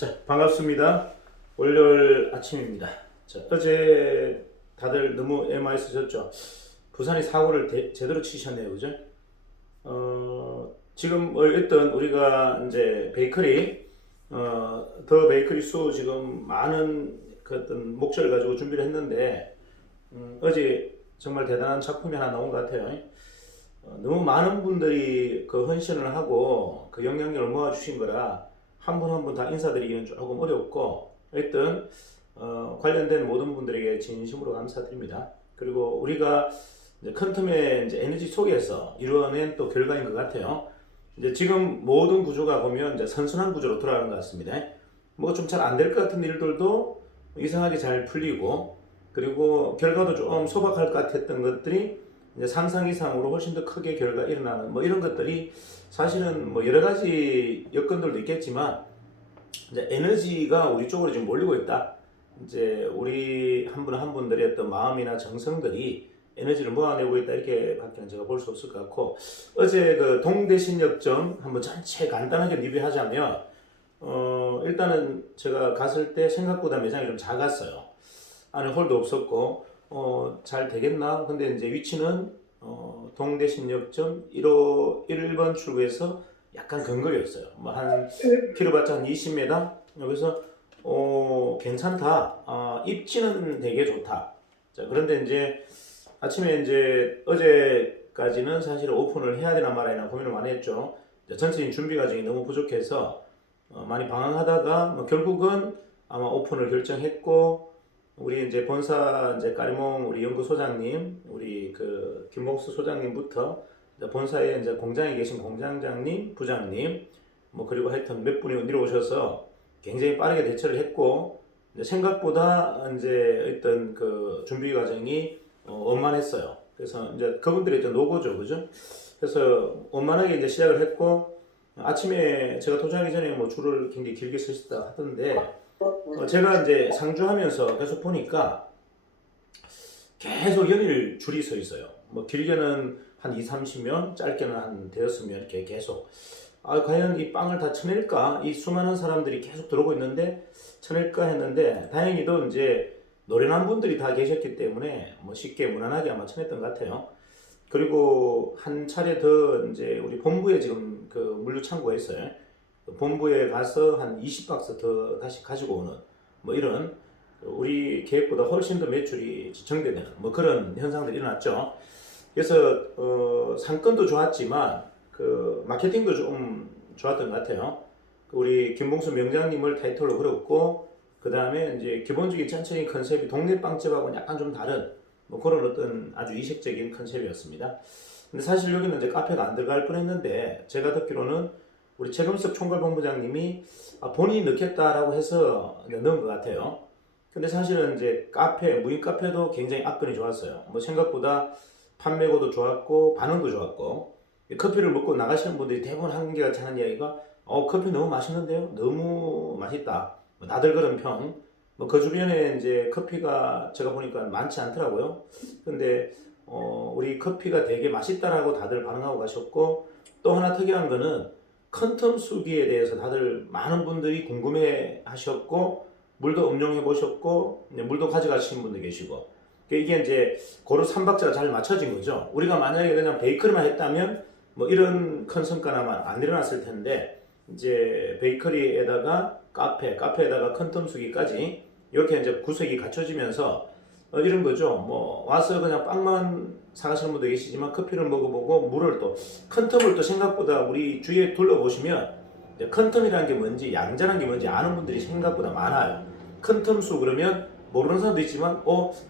자, 반갑습니다. 월요일 아침입니다. 자, 어제 다들 너무 애많이 쓰셨죠? 부산이 사고를 제대로 치셨네요, 그죠? 지금 일단 우리가 이제 베이커리, 더 베이커리 수 지금 많은 그 어떤 목적을 가지고 준비를 했는데, 어제 정말 대단한 작품이 하나 나온 것 같아요. 너무 많은 분들이 그 헌신을 하고 그 영향력을 모아주신 거라 한 분 한 분 다 인사드리기는 조금 어렵고, 일단 관련된 모든 분들에게 진심으로 감사드립니다. 그리고 우리가 이제 큰 틈의 이제 에너지 속에서 이루어낸 또 결과인 것 같아요. 이제 지금 모든 구조가 보면 이제 선순환 구조로 돌아가는 것 같습니다. 뭐 좀 잘 안 될 것 같은 일들도 이상하게 잘 풀리고, 그리고 결과도 좀 소박할 것 같았던 것들이 이제 상상 이상으로 훨씬 더 크게 결과 일어나는 뭐 이런 것들이 사실은 뭐 여러 가지 여건들도 있겠지만, 이제 에너지가 우리 쪽으로 지금 몰리고 있다. 이제 우리 한 분 한 분들의 어떤 마음이나 정성들이 에너지를 모아내고 있다, 이렇게밖에 제가 볼 수 없을 것 같고, 어제 그 동대신역점 한번 전체 간단하게 리뷰하자면, 일단은 제가 갔을 때 생각보다 매장이 좀 작았어요. 안에 홀도 없었고, 잘 되겠나? 근데 이제 위치는 동대신역점 1번 출구에서 약간 근거리였어요. 뭐 한 길어봤자 한 20m. 여기서 괜찮다. 입지는 되게 좋다. 자, 그런데 이제 아침에 이제 어제까지는 사실 오픈을 해야 되나 말아야 되나 고민을 많이 했죠. 전체적인 준비 과정이 너무 부족해서 많이 방황하다가 뭐 결국은 아마 오픈을 결정했고, 우리 이제 본사 이제 까리몽 우리 연구소장님, 우리 그 김봉수 소장님부터 이제 본사에 이제 공장에 계신 공장장님, 부장님, 뭐 그리고 하여튼 몇 분이 내려오셔서 굉장히 빠르게 대처를 했고, 이제 생각보다 이제 어떤 그 준비 과정이 원만했어요. 그래서 이제 그분들이 이제 노고죠, 그죠? 그래서 원만하게 이제 시작을 했고, 아침에 제가 도착하기 전에 뭐 줄을 굉장히 길게 서셨다 하던데, 제가 이제 상주하면서 계속 보니까 계속 연일 줄이 서 있어요. 뭐 길게는 한 2, 30명, 짧게는 한 대여섯 명, 이렇게 계속. 과연 이 빵을 다 쳐낼까? 이 수많은 사람들이 계속 들어오고 있는데 쳐낼까 했는데, 다행히도 이제 노련한 분들이 다 계셨기 때문에 뭐 쉽게 무난하게 아마 쳐냈던 것 같아요. 그리고 한 차례 더 이제 우리 본부에 지금 그 물류 창고가 있어요. 본부에 가서 한 20박스 더 다시 가지고 오는 뭐 이런, 우리 계획보다 훨씬 더 매출이 정대되는 뭐 그런 현상들이 일어났죠. 그래서 상권도 좋았지만 그 마케팅도 좀 좋았던 것 같아요. 우리 김봉수 명장님을 타이틀로 걸었고, 그 다음에 이제 기본적인 전체적인 컨셉이 동네 빵집하고는 약간 좀 다른 뭐 그런 어떤 아주 이색적인 컨셉이었습니다. 근데 사실 여기는 이제 카페가 안 들어갈 뻔했는데, 제가 듣기로는 우리 최금석 총괄본부장님이 본인이 넣겠다라고 해서 넣은 것 같아요. 근데 사실은 이제 카페, 무인 카페도 굉장히 압권이 좋았어요. 뭐 생각보다 판매고도 좋았고 반응도 좋았고, 커피를 먹고 나가시는 분들이 대부분 한결같이 하는 이야기가 커피 너무 맛있는데요? 너무 맛있다. 뭐 다들 그런 평. 뭐 그 주변에 이제 커피가 제가 보니까 많지 않더라고요. 근데 우리 커피가 되게 맛있다라고 다들 반응하고 가셨고, 또 하나 특이한 거는 컨텀 수기에 대해서 다들 많은 분들이 궁금해 하셨고, 물도 음용해 보셨고, 물도 가져가시는 분도 계시고, 이게 이제 고루 3박자가 잘 맞춰진 거죠. 우리가 만약에 그냥 베이커리만 했다면 뭐 이런 큰 성과는 안 일어났을 텐데, 이제 베이커리에다가 카페에다가 컨텀 수기까지 이렇게 이제 구색이 갖춰지면서 이런 거죠. 뭐 와서 그냥 빵만 사가시는 분도 계시지만 커피를 먹어보고 물을 또 컨텀을 또 생각보다 우리 주위에 둘러보시면 컨텀이라는 게 뭔지, 양자라는 게 뭔지 아는 분들이 생각보다 많아요. 컨텀수 그러면 모르는 사람도 있지만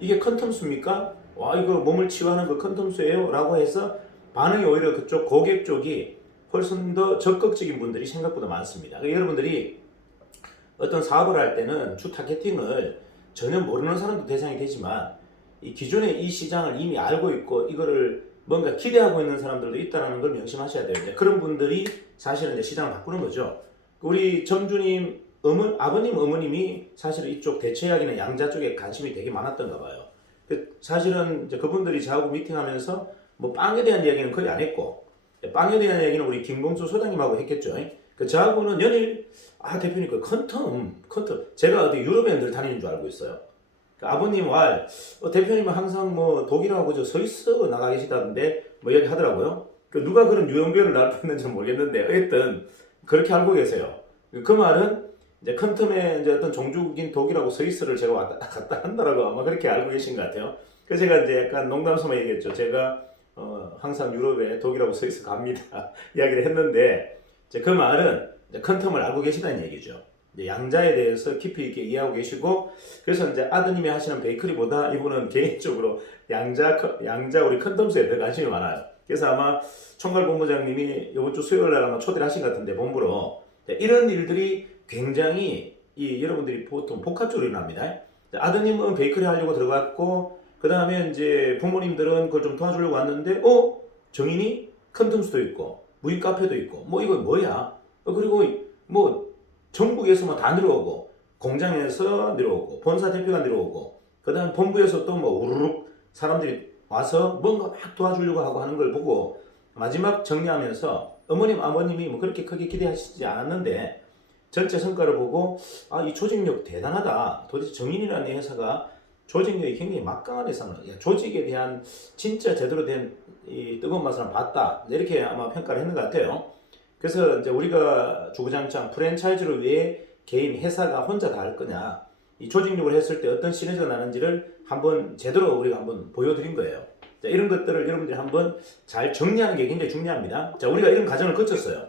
이게 컨텀수입니까? 와, 이거 몸을 치유하는 거 컨텀수예요? 라고 해서 반응이 오히려 그쪽 고객 쪽이 훨씬 더 적극적인 분들이 생각보다 많습니다. 그러니까 여러분들이 어떤 사업을 할 때는 주 타겟팅을 전혀 모르는 사람도 대상이 되지만, 이 기존의 이 시장을 이미 알고 있고 이거를 뭔가 기대하고 있는 사람들도 있다는 걸 명심하셔야 돼요. 그런 분들이 사실은 이제 시장을 바꾸는 거죠. 우리 점주님 아버님, 어머님이 사실은 이쪽 대체약이나 양자 쪽에 관심이 되게 많았던가 봐요. 사실은 이제 그분들이 저하고 미팅하면서 뭐 빵에 대한 이야기는 거의 안 했고, 빵에 대한 이야기는 우리 김봉수 소장님하고 했겠죠. 그 저하고는 연일 대표님 그 컨텀 제가 어디 유럽에 늘 다니는 줄 알고 있어요. 그 아버님 말 대표님은 항상 뭐 독일하고 저 스위스 나가 계시다던데 뭐 이야기 하더라고요. 그 누가 그런 유언비어를 나를 했는지 모르겠는데 어쨌든 그렇게 알고 계세요. 그 말은 이제 컨텀의 이제 어떤 종주국인 독일하고 스위스를 제가 왔다 갔다 한다라고 아마 그렇게 알고 계신 것 같아요. 그래서 제가 이제 약간 농담삼아 얘기했죠. 제가 항상 유럽에 독일하고 스위스 갑니다 이야기를 했는데 이제 그 말은 이제 컨텀을 알고 계시다는 얘기죠. 이제 양자에 대해서 깊이 있게 이해하고 계시고 그래서 이제 아드님이 하시는 베이커리보다 이분은 개인적으로 양자 우리 컨텀스에 더 관심이 많아요. 그래서 아마 총괄본부장님이 이번 주 수요일 날 아마 초대를 하신 것 같은데 본부로 이런 일들이 굉장히 여러분들이 보통 복합적으로 일어납니다. 아드님은 베이커리 하려고 들어갔고 그 다음에 이제 부모님들은 그걸 좀 도와주려고 왔는데 정인이 컨텀스도 있고 무인 카페도 있고 뭐 이거 뭐야? 그리고 뭐 전국에서 다 내려오고 공장에서 내려오고 본사 대표가 내려오고 그 다음 본부에서 또 뭐 우르륵 사람들이 와서 뭔가 막 도와주려고 하고 하는 걸 보고 마지막 정리하면서 어머님 아버님이 뭐 그렇게 크게 기대하시지 않았는데 전체 성과를 보고 이 조직력 대단하다. 도대체 정인이라는 회사가 조직력이 굉장히 막강한 회사는 조직에 대한 진짜 제대로 된 이 뜨거운 맛을 봤다. 이렇게 아마 평가를 했는 것 같아요. 그래서 이제 우리가 주구장창 프랜차이즈를 위해 개인 회사가 혼자 다 할 거냐, 이 조직력을 했을 때 어떤 시너지가 나는지를 한번 제대로 우리가 한번 보여드린 거예요. 자, 이런 것들을 여러분들이 한번 잘 정리하는 게 굉장히 중요합니다. 자, 우리가 이런 과정을 거쳤어요.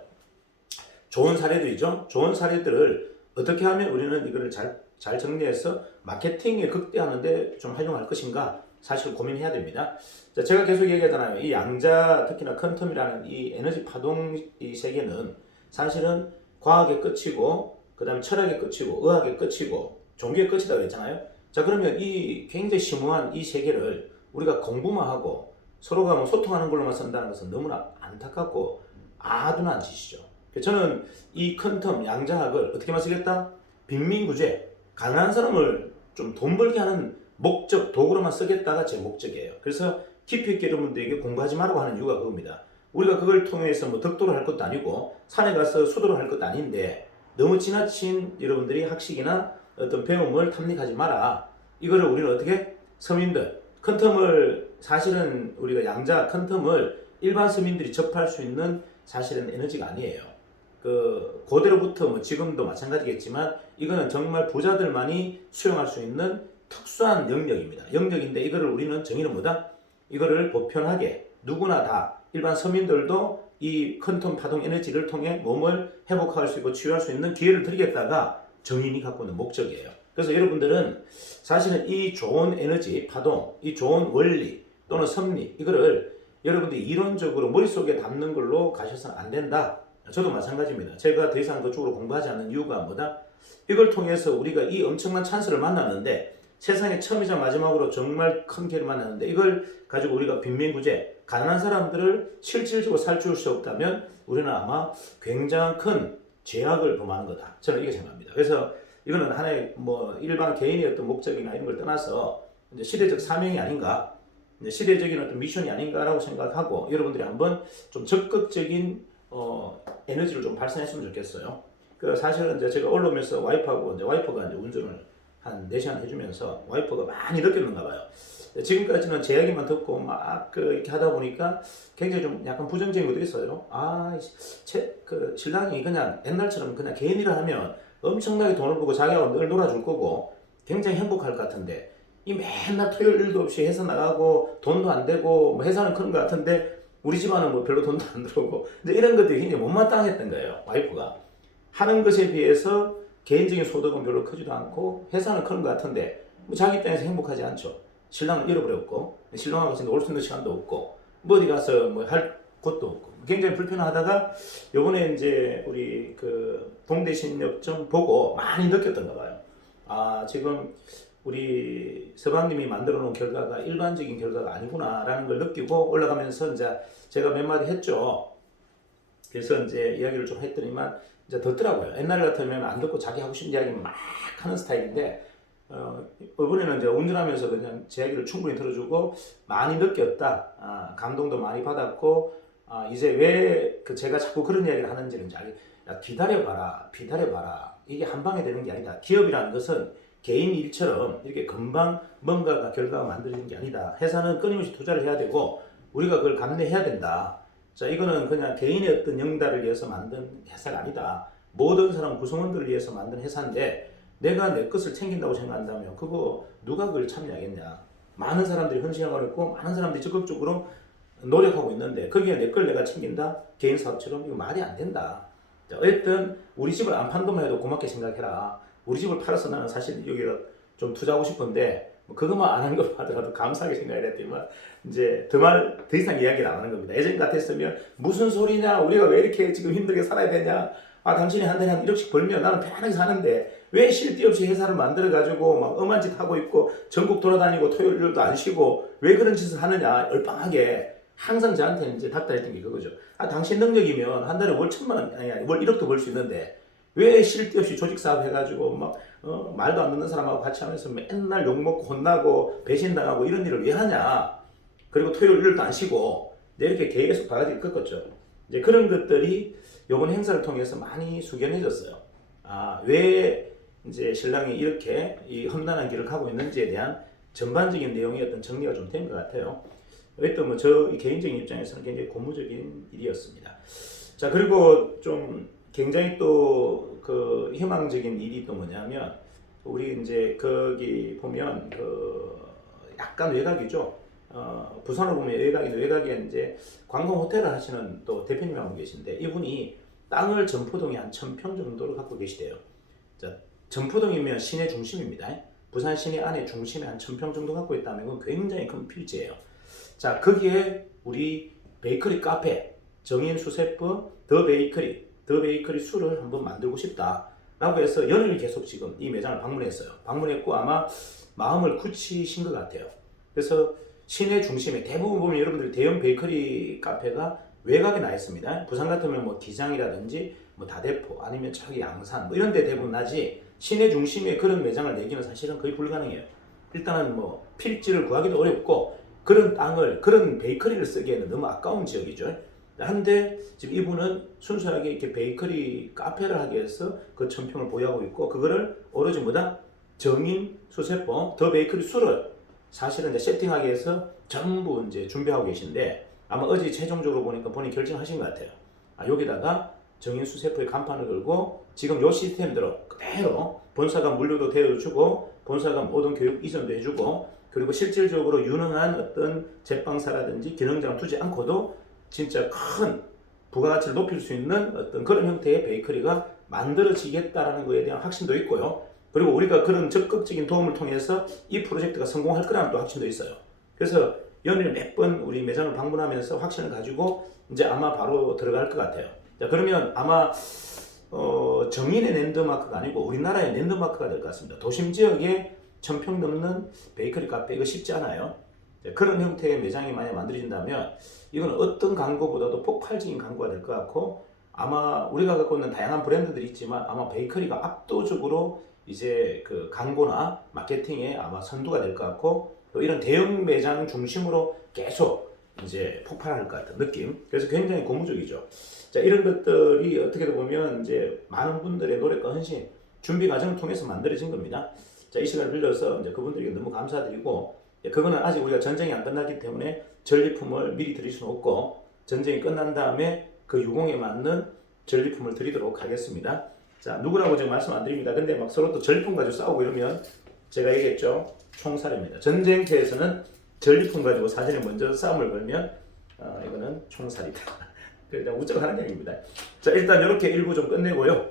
좋은 사례들이죠. 좋은 사례들을 어떻게 하면 우리는 이거를 잘 정리해서 마케팅에 극대화하는데 좀 활용할 것인가 사실 고민해야 됩니다. 자, 제가 계속 얘기하잖아요. 이 양자 특히나 퀀텀이라는 이 에너지 파동 이 세계는 사실은 과학의 끝이고 그 다음에 철학의 끝이고 의학의 끝이고 종교의 끝이다 그랬잖아요. 자, 그러면 이 굉장히 심오한 이 세계를 우리가 공부만 하고 서로가 뭐 소통하는 걸로만 쓴다는 것은 너무나 안타깝고 아둔한 짓이죠. 저는 이 퀀텀 양자학을 어떻게만 쓰겠다? 빈민구제, 가난한 사람을 좀 돈 벌게 하는 목적, 도구로만 쓰겠다가 제 목적이에요. 그래서 깊이 있게 여러분들에게 공부하지 말라고 하는 이유가 그겁니다. 우리가 그걸 통해서 뭐 덕도를 할 것도 아니고 산에 가서 수도를 할 것도 아닌데 너무 지나친 여러분들이 학식이나 어떤 배움을 탐닉하지 마라. 이거를 우리는 어떻게? 서민들, 퀀텀을 사실은 우리가 양자 퀀텀을 일반 서민들이 접할 수 있는 사실은 에너지가 아니에요. 그 고대로부터 뭐 지금도 마찬가지겠지만 이거는 정말 부자들만이 수용할 수 있는 특수한 영역입니다. 영역인데 이거를 우리는 정의는 뭐다? 이거를 보편하게 누구나 다 일반 서민들도 이 퀀텀 파동 에너지를 통해 몸을 회복할 수 있고 치유할 수 있는 기회를 드리겠다가 정인이 갖고 있는 목적이에요. 그래서 여러분들은 사실은 이 좋은 에너지 파동, 이 좋은 원리 또는 섭리 이거를 여러분들이 이론적으로 머릿속에 담는 걸로 가셔서는 안 된다. 저도 마찬가지입니다. 제가 더 이상 그쪽으로 공부하지 않는 이유가 뭐다? 이걸 통해서 우리가 이 엄청난 찬스를 만났는데 세상에 처음이자 마지막으로 정말 큰 기회를 만났는데 이걸 가지고 우리가 빈민구제, 가난한 사람들을 실질적으로 살줄 수 없다면 우리는 아마 굉장히 큰 죄악을 범하는 거다. 저는 이렇게 생각합니다. 그래서 이거는 하나의 뭐 일반 개인의 어떤 목적이나 이런 걸 떠나서 이제 시대적 사명이 아닌가, 이제 시대적인 어떤 미션이 아닌가라고 생각하고 여러분들이 한번 좀 적극적인 에너지를 좀 발산했으면 좋겠어요. 그 사실은 이제 제가 올라오면서 와이프가 이제 운전을 한 4시간 해주면서 와이프가 많이 느꼈는가 봐요. 지금까지는 제 이야기만 듣고 막 이렇게 하다 보니까 굉장히 좀 약간 부정적인 것도 있어요. 그 신랑이 그냥 옛날처럼 그냥 개인 일을 하면 엄청나게 돈을 벌고 자기하고 늘 놀아줄 거고 굉장히 행복할 것 같은데 이 맨날 토요일 일도 없이 회사 나가고 돈도 안 되고 뭐 회사는 그런 것 같은데 우리 집안은 뭐 별로 돈도 안 들어오고 근데 이런 것들이 굉장히 못마땅했던 거예요. 와이프가 하는 것에 비해서 개인적인 소득은 별로 크지도 않고 회사는 크는 것 같은데 뭐 자기 입장에서 행복하지 않죠. 신랑은 잃어버렸고 신랑하고 올 수 있는 시간도 없고 뭐 어디 가서 뭐 할 곳도 없고 굉장히 불편하다가 요번에 이제 우리 그 동대신역 좀 보고 많이 느꼈던가 봐요. 지금 우리 서방님이 만들어 놓은 결과가 일반적인 결과가 아니구나라는 걸 느끼고 올라가면서 이제 제가 몇 마디 했죠. 그래서 이제 이야기를 좀 했더니만 이제 듣더라고요. 옛날 같으면 안 듣고 자기 하고 싶은 이야기만 막 하는 스타일인데 이번에는 이제 운전하면서 그냥 제 이야기를 충분히 들어주고 많이 느꼈다. 감동도 많이 받았고 이제 왜 제가 자꾸 그런 이야기를 하는지는 이제 야, 기다려봐라, 이게 한 방에 되는 게 아니다. 기업이라는 것은 개인 일처럼 이렇게 금방 뭔가가 결과가 만들어지는 게 아니다. 회사는 끊임없이 투자를 해야 되고 우리가 그걸 감내해야 된다. 자, 이거는 그냥 개인의 어떤 영달을 위해서 만든 회사가 아니다. 모든 사람 구성원들을 위해서 만든 회사인데 내가 내 것을 챙긴다고 생각한다면 그거 누가 그걸 참여하겠냐. 많은 사람들이 헌신하고 있고 많은 사람들이 적극적으로 노력하고 있는데 거기에 내 걸 내가 챙긴다? 개인 사업처럼 이거 말이 안 된다. 자, 어쨌든 우리 집을 안 판 것만 해도 고맙게 생각해라. 우리 집을 팔아서 나는 사실 여기다 좀 투자하고 싶은데 뭐 그것만 안 한 거 하더라도 감사하게 생각해야 되지만 이제 더 이상 이야기를 안 하는 겁니다. 예전 같았으면 무슨 소리냐, 우리가 왜 이렇게 지금 힘들게 살아야 되냐, 아 당신이 한 달에 한 1억씩 벌면 나는 편하게 사는데 왜 쉴 데 없이 회사를 만들어 가지고 막 엄한 짓 하고 있고 전국 돌아다니고 토요일 일요일도 안 쉬고 왜 그런 짓을 하느냐, 얼빵하게 항상 저한테 이제 닥달했던 게 그거죠. 아 당신 능력이면 한 달에 월 1,000만 원 아니 월 1억도 벌 수 있는데 왜 쉴 데 없이 조직 사업 해가지고 막 말도 안 듣는 사람하고 같이 하면서 맨날 욕 먹고 혼나고 배신당하고 이런 일을 왜 하냐. 그리고 토요일 일요일도 안 쉬고 이렇게 계속 바가지 꺾었죠. 이제 그런 것들이 이번 행사를 통해서 많이 숙연해졌어요. 아, 왜 이제 신랑이 이렇게 이 험난한 길을 가고 있는지에 대한 전반적인 내용의 어떤 정리가 좀 된 것 같아요. 일단 뭐 저 개인적인 입장에서는 굉장히 고무적인 일이었습니다. 자, 그리고 좀 굉장히 또 그 희망적인 일이 또 뭐냐면 우리 이제 거기 보면 그 약간 외곽이죠. 부산으로 보면 외곽인데 외곽에 이제 관광 호텔을 하시는 또 대표님이 하고 계신데 이분이 땅을 전포동에 한 1,000평 정도를 갖고 계시대요. 자, 전포동이면 시내 중심입니다. 부산 시내 안에 중심에 한 1,000평 정도 갖고 있다면 그건 굉장히 큰 필지예요. 자, 거기에 우리 베이커리 카페 정인수세법 더 베이커리 수를 한번 만들고 싶다 라고 해서 연일 계속 지금 이 매장을 방문했어요. 방문했고 아마 마음을 굳히신 것 같아요. 그래서 시내 중심에 대부분 보면 여러분들 대형 베이커리 카페가 외곽에 나 있습니다. 부산 같으면 뭐 기장이라든지 뭐 다대포 아니면 저기 양산 뭐 이런 데 대부분 나지 시내 중심에 그런 매장을 내기는 사실은 거의 불가능해요. 일단은 뭐 필지를 구하기도 어렵고 그런 땅을 그런 베이커리를 쓰기에는 너무 아까운 지역이죠. 한데 지금 이분은 순수하게 이렇게 베이커리 카페를 하기 위해서 그 1,000평을 보유하고 있고 그거를 오로지 뭐다? 정인 수세법 더 베이커리 수를 사실은 이제 세팅하기 위해서 전부 이제 준비하고 계신데 아마 어제 최종적으로 보니까 본인 결정하신 것 같아요. 아, 여기다가 정인 수세법의 간판을 걸고 지금 요 시스템대로 그대로 본사가 물류도 대여주고 본사가 모든 교육 이전도 해주고 그리고 실질적으로 유능한 어떤 제빵사라든지 기능장을 두지 않고도 진짜 큰 부가가치를 높일 수 있는 어떤 그런 형태의 베이커리가 만들어지겠다라는 것에 대한 확신도 있고요. 그리고 우리가 그런 적극적인 도움을 통해서 이 프로젝트가 성공할 거라는 또 확신도 있어요. 그래서 연일 몇 번 우리 매장을 방문하면서 확신을 가지고 이제 아마 바로 들어갈 것 같아요. 자, 그러면 아마 정인의 랜드마크가 아니고 우리나라의 랜드마크가 될 것 같습니다. 도심 지역에 1,000평 넘는 베이커리 카페 이거 쉽지 않아요. 그런 형태의 매장이 만약 만들어진다면 이건 어떤 광고보다도 폭발적인 광고가 될 것 같고 아마 우리가 갖고 있는 다양한 브랜드들이 있지만 아마 베이커리가 압도적으로 이제 그 광고나 마케팅에 아마 선두가 될 것 같고 또 이런 대형 매장 중심으로 계속 이제 폭발할 것 같은 느낌. 그래서 굉장히 고무적이죠. 자, 이런 것들이 어떻게 보면 이제 많은 분들의 노력과 헌신, 준비 과정을 통해서 만들어진 겁니다. 자, 이 시간을 빌려서 이제 그분들에게 너무 감사드리고 그거는 아직 우리가 전쟁이 안 끝났기 때문에 전리품을 미리 드릴 수는 없고 전쟁이 끝난 다음에 그 유공에 맞는 전리품을 드리도록 하겠습니다. 자, 누구라고 지금 말씀 안 드립니다. 근데 막 서로 또 전리품 가지고 싸우고 이러면 제가 얘기했죠. 총살입니다. 전쟁터에서는 전리품 가지고 사전에 먼저 싸움을 걸면 이거는 총살이다. 그냥 우쩍 하는 얘기입니다. 자, 일단 이렇게 1부 좀 끝내고요.